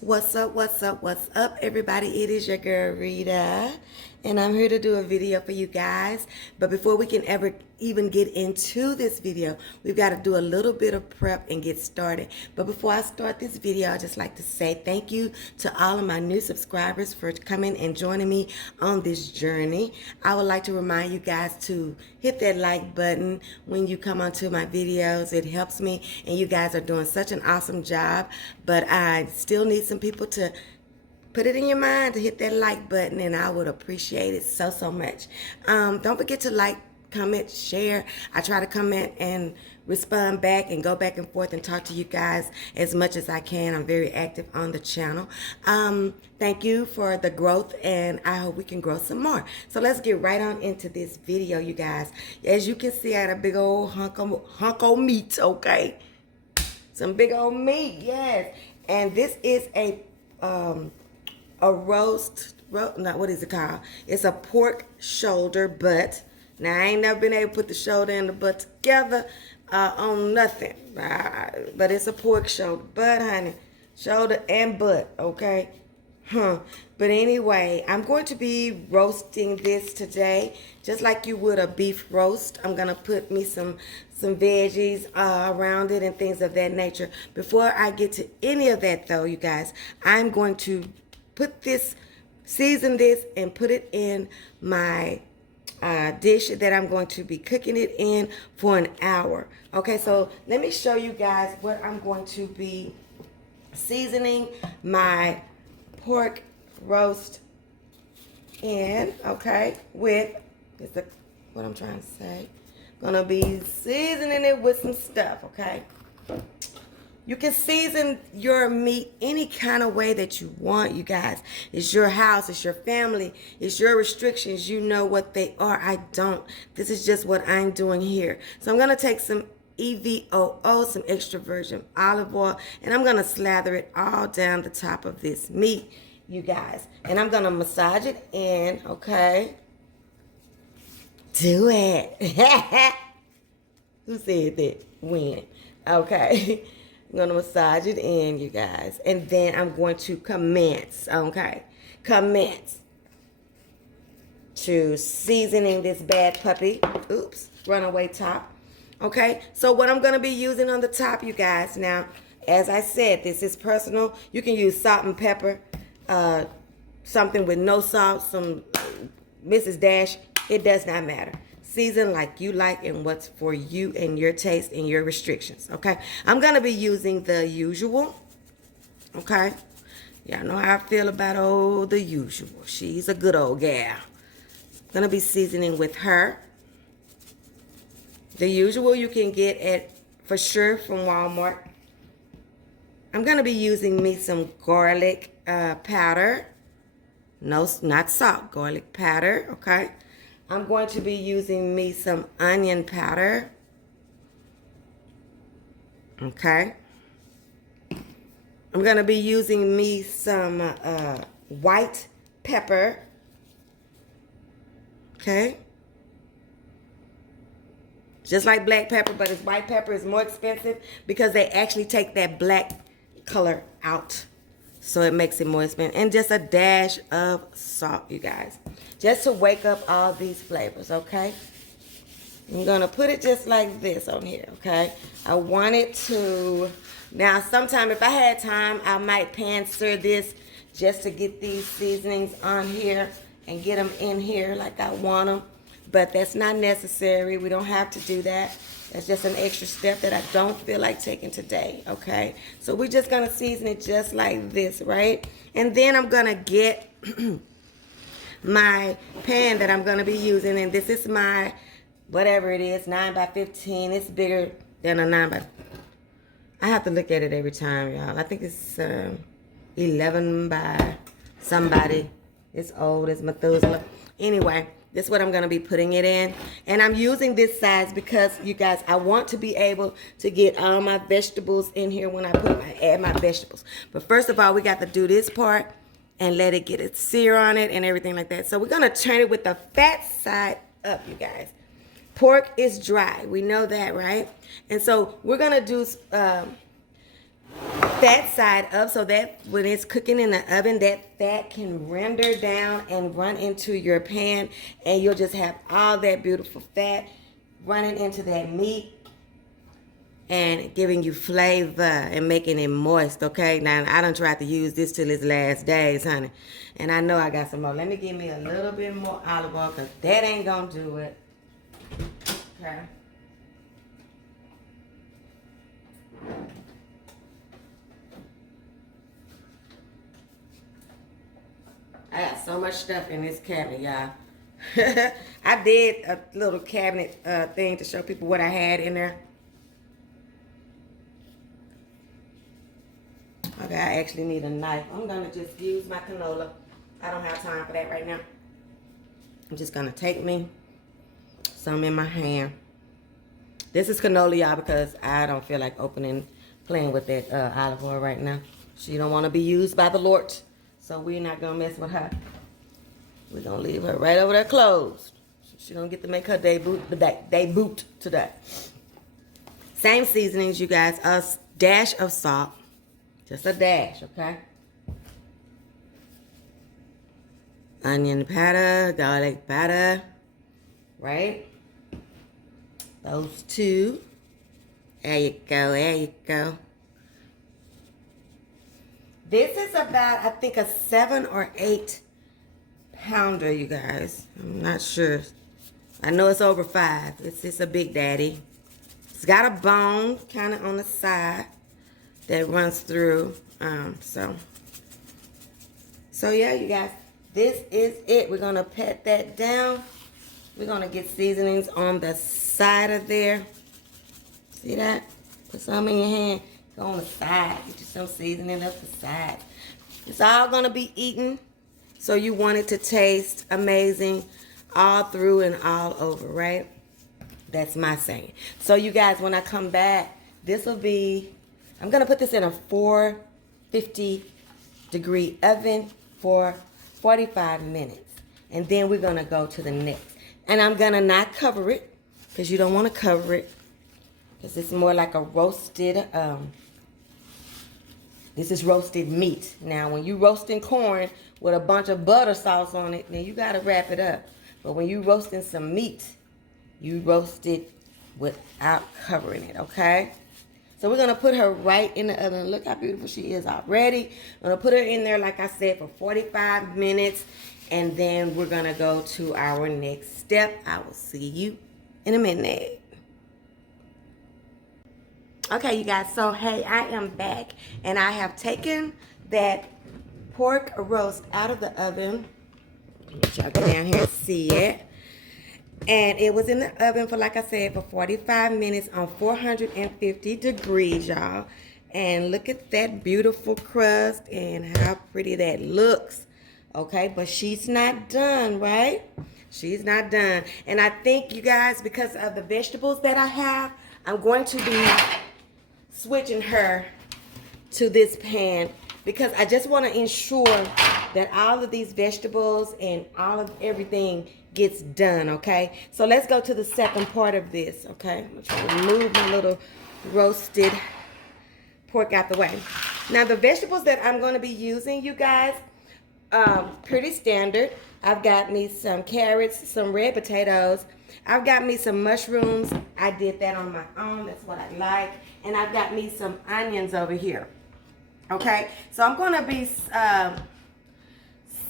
What's up, what's up, what's up, everybody? It is your girl, Rita, and I'm here to do a video for you guys. But before we can ever even get into this video, we've got to do a little bit of prep and get started. But before I start this video, I'd just like to say thank you to all of my new subscribers for coming and joining me on this journey. I would like to remind you guys to hit that like button when you come onto my videos. It helps me, and you guys are doing such an awesome job. But I still need some people to put it in your mind to hit that like button, and I would appreciate it so much. Don't forget to like, comment, share. I try to comment and respond back and go back and forth and talk to you guys as much as I can. I'm very active on the channel. Thank you for the growth, and I hope we can grow some more. So let's get right on into this video, you guys. As you can see, I had a big old hunk of meat, okay? Some big old meat, yes. And this is a roast, what is it called? It's a pork shoulder butt. Now, I ain't never been able to put the shoulder and the butt together on nothing. But it's a pork shoulder butt, honey. Shoulder and butt, okay? But anyway, I'm going to be roasting this today, just like you would a beef roast. I'm going to put me some veggies around it and things of that nature. Before I get to any of that, though, you guys, I'm going to put this, season this, and put it in my dish that I'm going to be cooking it in for an hour. Okay, so let me show you guys what I'm going to be seasoning my pork roast in, okay, with, is what I'm trying to say. Gonna be seasoning it with some stuff, okay? You can season your meat any kind of way that you want, you guys. It's your house, it's your family, it's your restrictions. You know what they are. I don't. This is just what I'm doing here. So I'm gonna take some EVOO, some extra virgin olive oil, and I'm gonna slather it all down the top of this meat, you guys. And I'm gonna massage it in, okay? Do it. Who said that? When? Okay. I'm going to massage it in, you guys. And then I'm going to commence, okay? Commence to seasoning this bad puppy. Oops, runaway top. Okay, so what I'm going to be using on the top, you guys. Now, as I said, this is personal. You can use salt and pepper, something with no salt, some Mrs. Dash. It does not matter. Season like you like and what's for you and your taste and your restrictions, okay? I'm going to be using the usual, okay? Y'all know how I feel about, the usual. She's a good old gal. Going to be seasoning with her. The usual you can get for sure from Walmart. I'm going to be using me some garlic powder. No, not salt, garlic powder, okay? I'm going to be using me some onion powder. Okay. I'm going to be using me some white pepper. Okay. Just like black pepper, but it's white pepper is more expensive because they actually take that black color out. So it makes it more expensive. And just a dash of salt, you guys. Just to wake up all these flavors, okay? I'm going to put it just like this on here, okay? I want it to... Now, sometime if I had time, I might pan-sear this just to get these seasonings on here and get them in here like I want them. But that's not necessary. We don't have to do that. That's just an extra step that I don't feel like taking today, okay? So we're just going to season it just like this, right? And then I'm going to get my pan that I'm going to be using. And this is my, whatever it is, 9 by 15. It's bigger than a 9 by... I have to look at it every time, y'all. I think it's 11 by somebody. It's old. It's Methuselah. Anyway... This is what I'm going to be putting it in. And I'm using this size because, you guys, I want to be able to get all my vegetables in here when I add my vegetables. But first of all, we got to do this part and let it get its sear on it and everything like that. So we're going to turn it with the fat side up, you guys. Pork is dry. We know that, right? And so we're going to do fat side up so that when it's cooking in the oven, that fat can render down and run into your pan, and you'll just have all that beautiful fat running into that meat and giving you flavor and making it moist, okay? Now, I done tried to use this till its last days, honey. And I know I got some more. Let me give me a little bit more olive oil because that ain't gonna do it. Okay. I got so much stuff in this cabinet, y'all. I did a little cabinet thing to show people what I had in there. Okay, I actually need a knife. I'm gonna just use my canola. I don't have time for that right now. I'm just gonna take me some in my hand. This is canola, y'all, because I don't feel like playing with that olive oil right now. She don't want to be used by the Lord, so we're not gonna mess with her. We're gonna leave her right over there closed. She don't get to make her debut today. Same seasonings, you guys. A dash of salt, just a dash, okay? Onion powder, garlic powder, right? Those two. There you go, there you go. This is about, I think, a 7 or 8 pounder, you guys. I'm not sure. I know it's over 5. It's a big daddy. It's got a bone kind of on the side that runs through. So yeah, you guys, this is it. We're gonna pat that down. We're gonna get seasonings on the side of there. See that? Put some in your hand. Go on the side. Get you some seasoning up the side. It's all gonna be eaten, so you want it to taste amazing all through and all over, right? That's my saying. So you guys, when I come back, this will be, I'm gonna put this in a 450-degree oven for 45 minutes. And then we're gonna go to the next. And I'm gonna not cover it, because you don't wanna cover it, because it's more like a roasted, this is roasted meat. Now, when you roasting corn with a bunch of butter sauce on it, then you gotta wrap it up. But when you roasting some meat, you roast it without covering it, okay? So we're gonna put her right in the oven. Look how beautiful she is already. I'm gonna put her in there, like I said, for 45 minutes. And then we're gonna go to our next step. I will see you in a minute. Okay, you guys, so hey, I am back. And I have taken that pork roast out of the oven. Let y'all go down here and see it. And it was in the oven for, like I said, for 45 minutes on 450 degrees, y'all. And look at that beautiful crust and how pretty that looks. Okay, but she's not done, right? She's not done. And I think, you guys, because of the vegetables that I have, I'm going to be switching her to this pan, because I just want to ensure that all of these vegetables and all of everything gets done, okay? So let's go to the second part of this, okay? I'm trying to move my little roasted pork out the way. Now, the vegetables that I'm going to be using, you guys, pretty standard. I've got me some carrots, some red potatoes. I've got me some mushrooms. I did that on my own. That's what I like. And I've got me some onions over here. Okay, so I'm going to be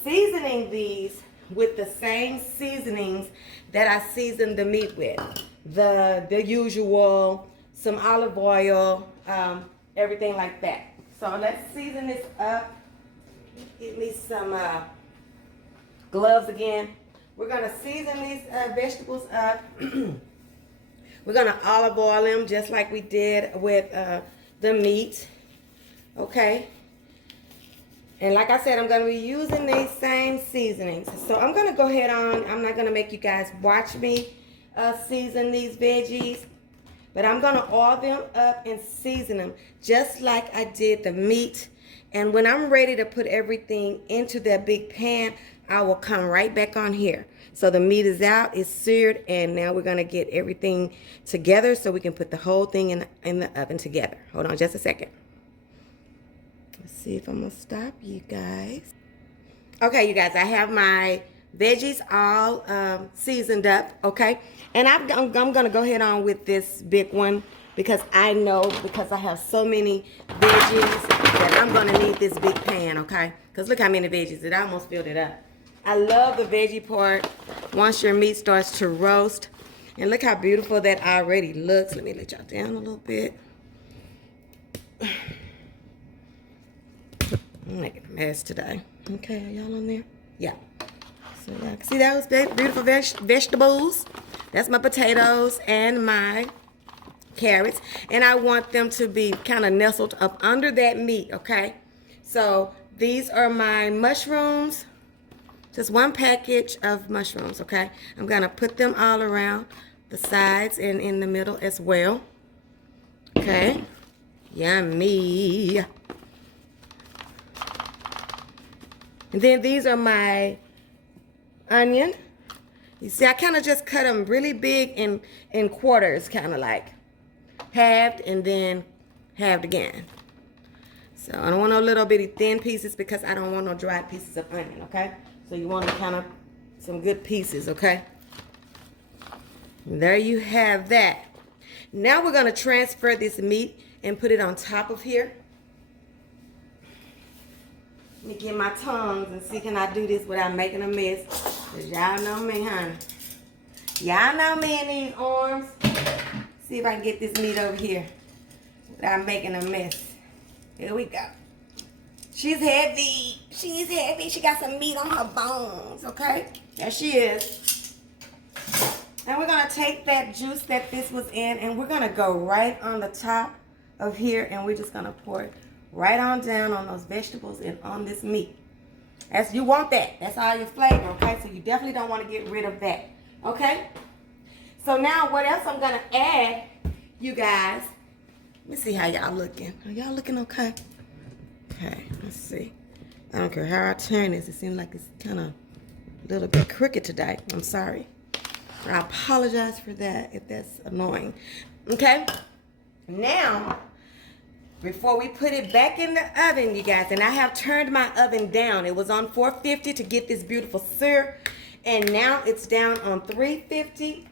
seasoning these with the same seasonings that I seasoned the meat with. The usual, some olive oil, everything like that. So let's season this up. Get me some gloves again. We're going to season these vegetables up. We're going to olive oil them just like we did with the meat. Okay. And like I said, I'm going to be using these same seasonings. So I'm going to go ahead on. I'm not going to make you guys watch me season these veggies. But I'm going to oil them up and season them just like I did the meat. And when I'm ready to put everything into that big pan, I will come right back on here. So the meat is out, it's seared, and now we're going to get everything together so we can put the whole thing in the oven together. Hold on just a second. Let's see if I'm gonna stop you guys. Okay, you guys, I have my veggies all seasoned up, okay? And I'm gonna go ahead on with this big one because I know, because I have so many veggies that I'm gonna need this big pan, okay? Because look how many veggies, it almost filled it up. I love the veggie part once your meat starts to roast. And look how beautiful that already looks. Let me let y'all down a little bit. I'm making a mess today. Okay, are y'all on there? Yeah. So y'all can see those beautiful vegetables. That's my potatoes and my carrots. And I want them to be kind of nestled up under that meat, okay? So these are my mushrooms. Just one package of mushrooms, okay? I'm going to put them all around the sides and in the middle as well. Okay? Yummy. And then these are my onion. You see, I kind of just cut them really big in quarters, kind of like halved and then halved again. So I don't want no little bitty thin pieces because I don't want no dried pieces of onion, okay? So you want to kind of some good pieces, okay? And there you have that. Now we're going to transfer this meat and put it on top of here. Let me get my tongs and see, can I do this without making a mess? Because y'all know me, honey. Y'all know me in these arms. See if I can get this meat over here without making a mess. Here we go. She's heavy. She's heavy. She got some meat on her bones, okay? There she is. And we're going to take that juice that this was in, and we're going to go right on the top of here, and we're just going to pour it right on down on those vegetables and on this meat. You want that. That's all your flavor, okay? So you definitely don't want to get rid of that, okay? So now what else I'm going to add, you guys? Let me see how y'all looking. Are y'all looking okay? Okay, let's see. I don't care how I turn this. It seems like it's kind of a little bit crooked today. I'm sorry. I apologize for that if that's annoying. Okay? Now, before we put it back in the oven, you guys, and I have turned my oven down. It was on 450 to get this beautiful sear, and now it's down on 350,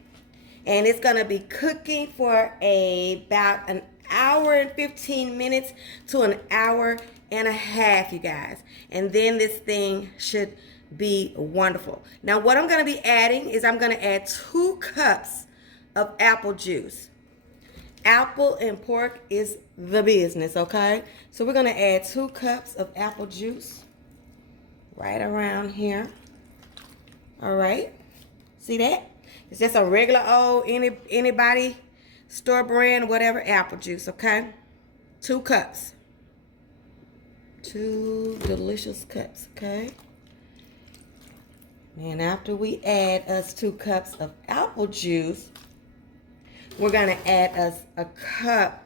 and it's going to be cooking for about an hour and 15 minutes to an hour and a half, you guys. And then this thing should be wonderful. Now, what I'm going to be adding is I'm going to add 2 cups of apple juice. Apple and pork is the business, okay? So we're going to add 2 cups of apple juice right around here. All right. See that? It's just a regular old anybody store brand, whatever, apple juice, okay? 2 cups. 2 delicious cups, okay? And after we add us 2 cups of apple juice, we're going to add us a cup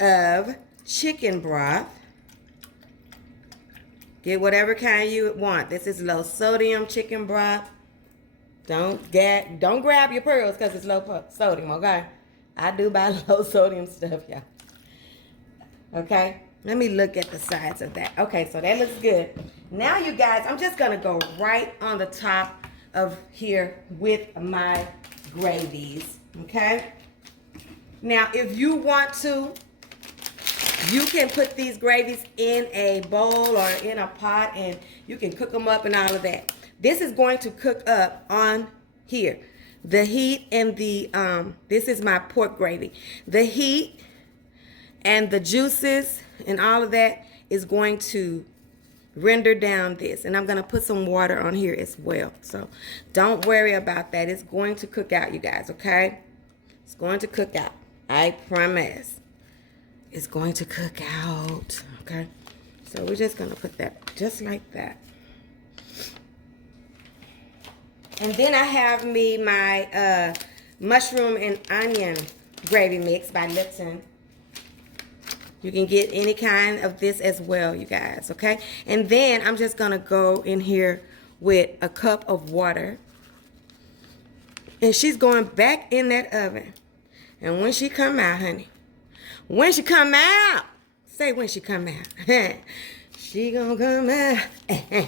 of chicken broth. Get whatever kind you want. This is low sodium chicken broth. Don't grab your pearls because it's low sodium, okay? I do buy low sodium stuff, y'all. Okay? Let me look at the sides of that. Okay, so that looks good. Now, you guys, I'm just going to go right on the top of here with my gravies, okay? Now, if you want to, you can put these gravies in a bowl or in a pot, and you can cook them up and all of that. This is going to cook up on here. The heat and the, this is my pork gravy. The heat and the juices and all of that is going to render down this. And I'm going to put some water on here as well. So don't worry about that. It's going to cook out, you guys, okay? It's going to cook out. I promise. It's going to cook out, okay? So we're just going to put that just like that. And then I have me my mushroom and onion gravy mix by Lipton. You can get any kind of this as well, you guys, okay? And then I'm just going to go in here with a cup of water. And she's going back in that oven. And when she come out, honey, when she come out. Say when she come out. She gonna come out.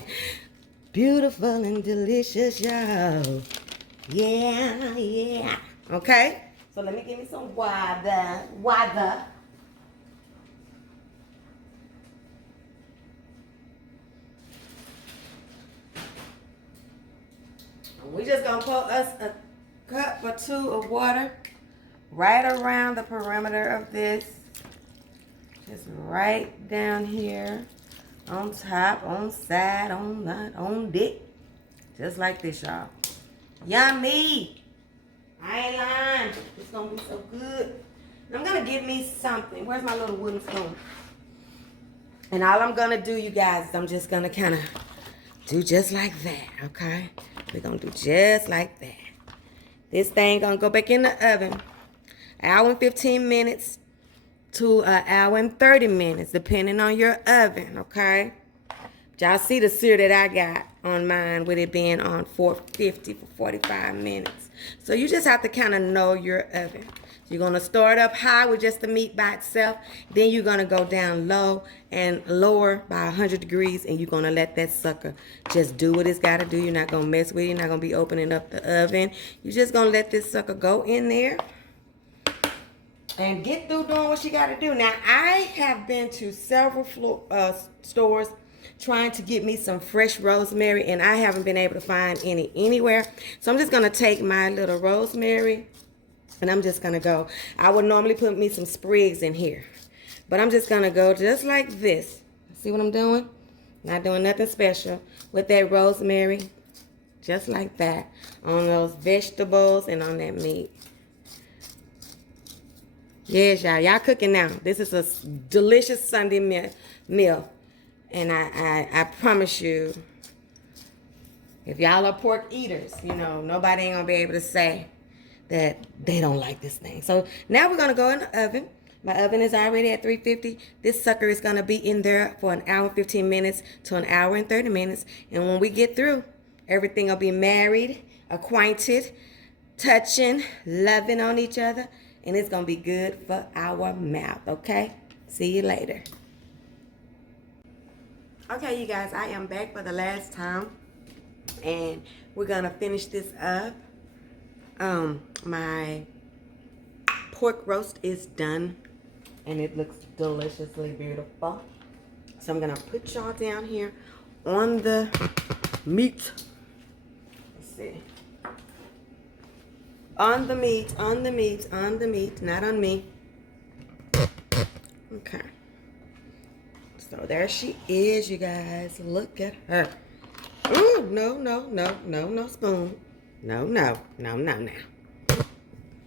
Beautiful and delicious, y'all. Yeah, yeah. Okay? So let me give me some water. We just gonna pour us a cup or two of water right around the perimeter of this. Just right down here. On top, on side, on nut, on dick. Just like this, y'all. Yummy! I ain't lying. It's gonna be so good. I'm gonna give me something. Where's my little wooden spoon? And all I'm gonna do, you guys, is I'm just gonna kind of do just like that, okay? We're gonna do just like that. This thing gonna go back in the oven. Hour and 15 minutes to an hour and 30 minutes, depending on your oven, okay? Y'all see the sear that I got on mine with it being on 450 for 45 minutes. So you just have to kind of know your oven. You're going to start up high with just the meat by itself. Then you're going to go down low and lower by 100 degrees. And you're going to let that sucker just do what it's got to do. You're not going to mess with it. You're not going to be opening up the oven. You're just going to let this sucker go in there and get through doing what you got to do. Now, I have been to several stores trying to get me some fresh rosemary. And I haven't been able to find any anywhere. So I'm just going to take my little rosemary. And I'm just going to go. I would normally put me some sprigs in here. But I'm just going to go just like this. See what I'm doing? Not doing nothing special with that rosemary. Just like that. On those vegetables and on that meat. Yes, y'all. Y'all cooking now. This is a delicious Sunday meal. And I promise you, if y'all are pork eaters, you know, nobody ain't going to be able to say that they don't like this thing. So now we're going to go in the oven. My oven is already at 350. This sucker is going to be in there for an hour and 15 minutes to an hour and 30 minutes. And when we get through, everything will be married, acquainted, touching, loving on each other. And it's going to be good for our mouth, okay? See you later. Okay, you guys, I am back for the last time. And we're going to finish this up. My pork roast is done and it looks deliciously beautiful. So I'm gonna put y'all down here on the meat. Let's see. On the meat, not on me. Okay. So there she is, you guys. Look at her. Ooh, no spoon. No. Now,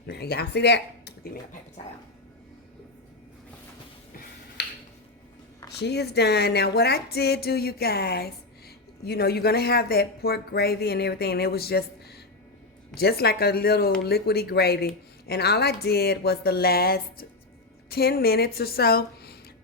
y'all see that? Give me a paper towel. She is done. Now, what I did do, you guys, you know, you're going to have that pork gravy and everything. And it was just like a little liquidy gravy. And all I did was the last 10 minutes or so,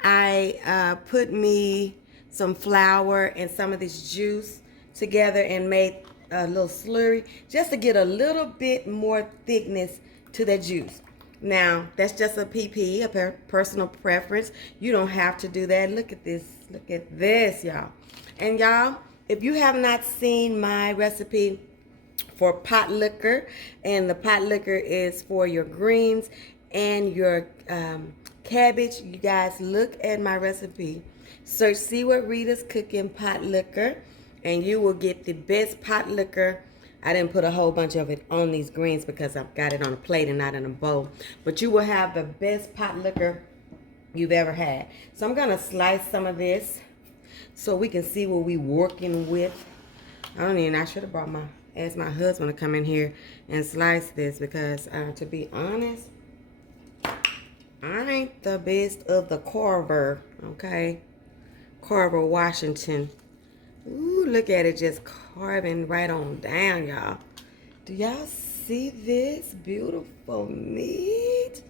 I put me some flour and some of this juice together and made a little slurry just to get a little bit more thickness to the juice. Now, that's just a PP, a personal preference. You don't have to do that. Look at this. Look at this, y'all. And y'all, if you have not seen my recipe for pot liquor, and the pot liquor is for your greens and your cabbage, you guys look at my recipe. Search See What Rita's Cooking Pot Liquor, and you will get the best pot liquor. I didn't put a whole bunch of it on these greens because I've got it on a plate and not in a bowl. But you will have the best pot liquor you've ever had. So I'm going to slice some of this so we can see what we're working with. I should have asked my husband to come in here and slice this because, to be honest, I ain't the best of the carver, okay? Carver, Washington. Ooh, look at it just carving right on down, y'all. Do y'all see this beautiful meat?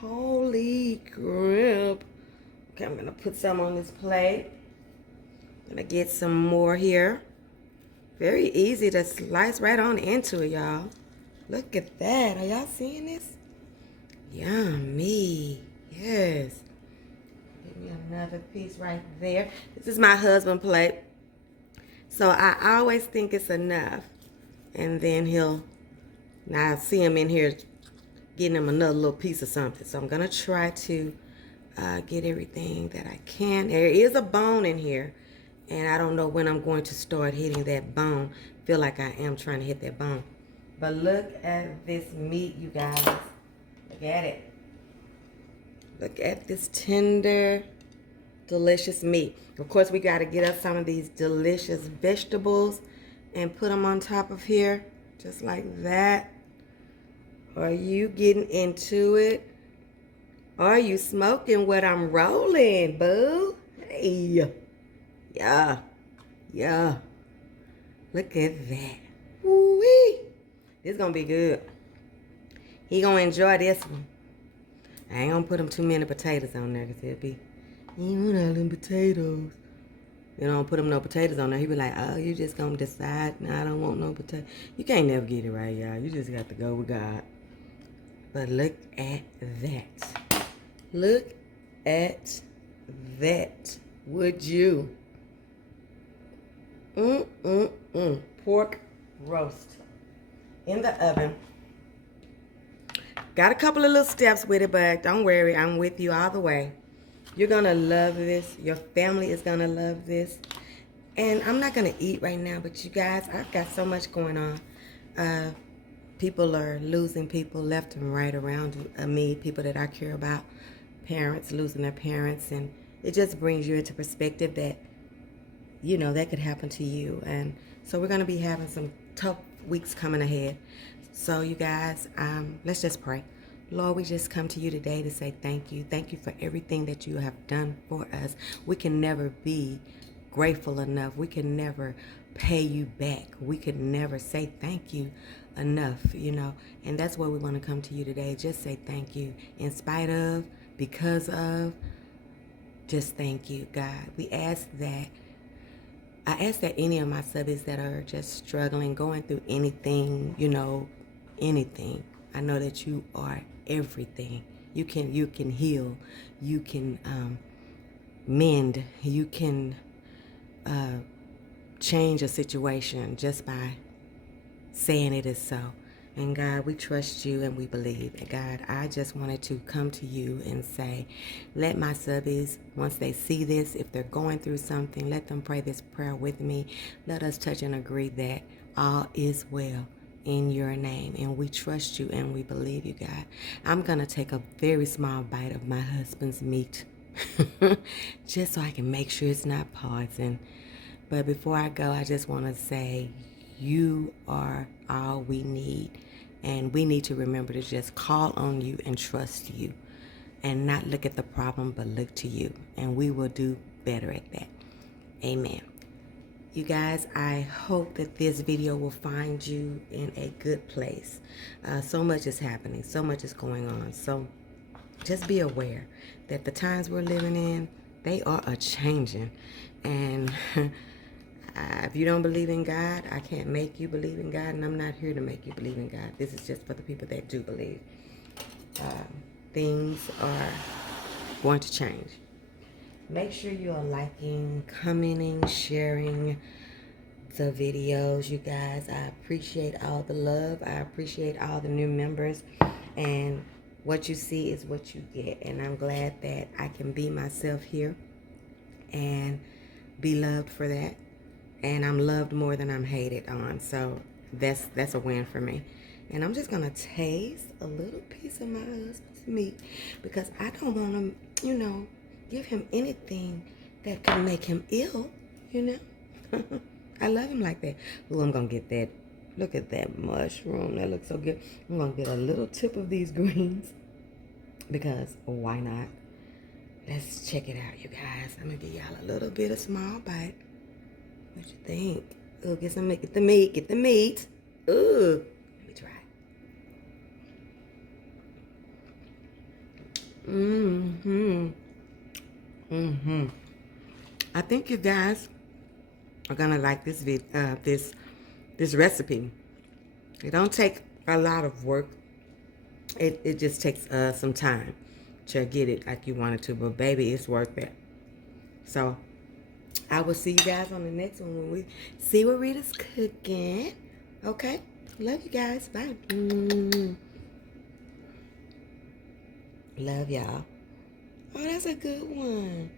Holy crap. Okay, I'm going to put some on this plate. I'm going to get some more here. Very easy to slice right on into it, y'all. Look at that. Are y'all seeing this? Yummy. Yes. Give me another piece right there. This is my husband's plate. So I always think it's enough. And then now I see him in here getting him another little piece of something. So I'm going to try to get everything that I can. There is a bone in here. And I don't know when I'm going to start hitting that bone. Feel like I am trying to hit that bone. But look at this meat, you guys. Look at it. Look at this tender, delicious meat. Of course, we got to get us some of these delicious vegetables and put them on top of here. Just like that. Are you getting into it? Are you smoking what I'm rolling, boo? Hey. Yeah. Yeah. Look at that. Woo-wee. This is going to be good. He going to enjoy this one. I ain't going to put him too many potatoes on there because he'll be, you want all them potatoes. You don't put him no potatoes on there. He'll be like, oh, you just going to decide, no, I don't want no potatoes. You can't never get it right, y'all. You just got to go with God. But look at that. Look at that. Would you? Pork roast in the oven. Got a couple of little steps with it, but don't worry, I'm with you all the way. You're gonna love this. Your family is gonna love this. And I'm not gonna eat right now, but you guys, I've got so much going on. People are losing people left and right around me, people that I care about, parents losing their parents, and it just brings you into perspective that, you know, that could happen to you. And so we're going to be having some tough weeks coming ahead. So you guys, let's just pray. Lord, we just come to you today to say thank you. Thank you for everything that you have done for us. We can never be grateful enough. We can never pay you back. We could never say thank you enough, you know. And that's why we want to come to you today. Just say thank you. In spite of, because of, just thank you, God. I ask that any of my subbies that are just struggling, going through anything, you know, anything. I know that you are everything. You can heal. You can mend. You can change a situation just by saying it is so. And God, we trust you and we believe. And God, I just wanted to come to you and say, let my subbies, once they see this, if they're going through something, let them pray this prayer with me. Let us touch and agree that all is well in your name. And we trust you and we believe you, God. I'm going to take a very small bite of my husband's meat just so I can make sure it's not poison. But before I go, I just want to say, you are all we need. And we need to remember to just call on you and trust you and not look at the problem, but look to you. And we will do better at that. Amen. You guys, I hope that this video will find you in a good place. So much is happening. So much is going on. So just be aware that the times we're living in, they are a-changing. And if you don't believe in God, I can't make you believe in God, and I'm not here to make you believe in God. This is just for the people that do believe. Things are going to change. Make sure you are liking, commenting, sharing the videos, you guys. I appreciate all the love. I appreciate all the new members. And what you see is what you get. And I'm glad that I can be myself here and be loved for that. And I'm loved more than I'm hated on. So that's a win for me. And I'm just going to taste a little piece of my husband's meat because I don't want to, you know, give him anything that can make him ill, you know. I love him like that. Ooh, I'm going to get that. Look at that mushroom. That looks so good. I'm going to get a little tip of these greens because why not? Let's check it out, you guys. I'm going to give y'all a little bit of small bite. What you think? Oh, get some meat. Get the meat. Get the meat. Ooh. Let me try it. I think you guys are gonna like this this recipe. It don't take a lot of work. It just takes some time. to get it like you wanted to. But baby, it's worth it. So I will see you guys on the next one when we see what Rita's cooking. Okay? Love you guys. Bye. Love y'all. Oh, that's a good one.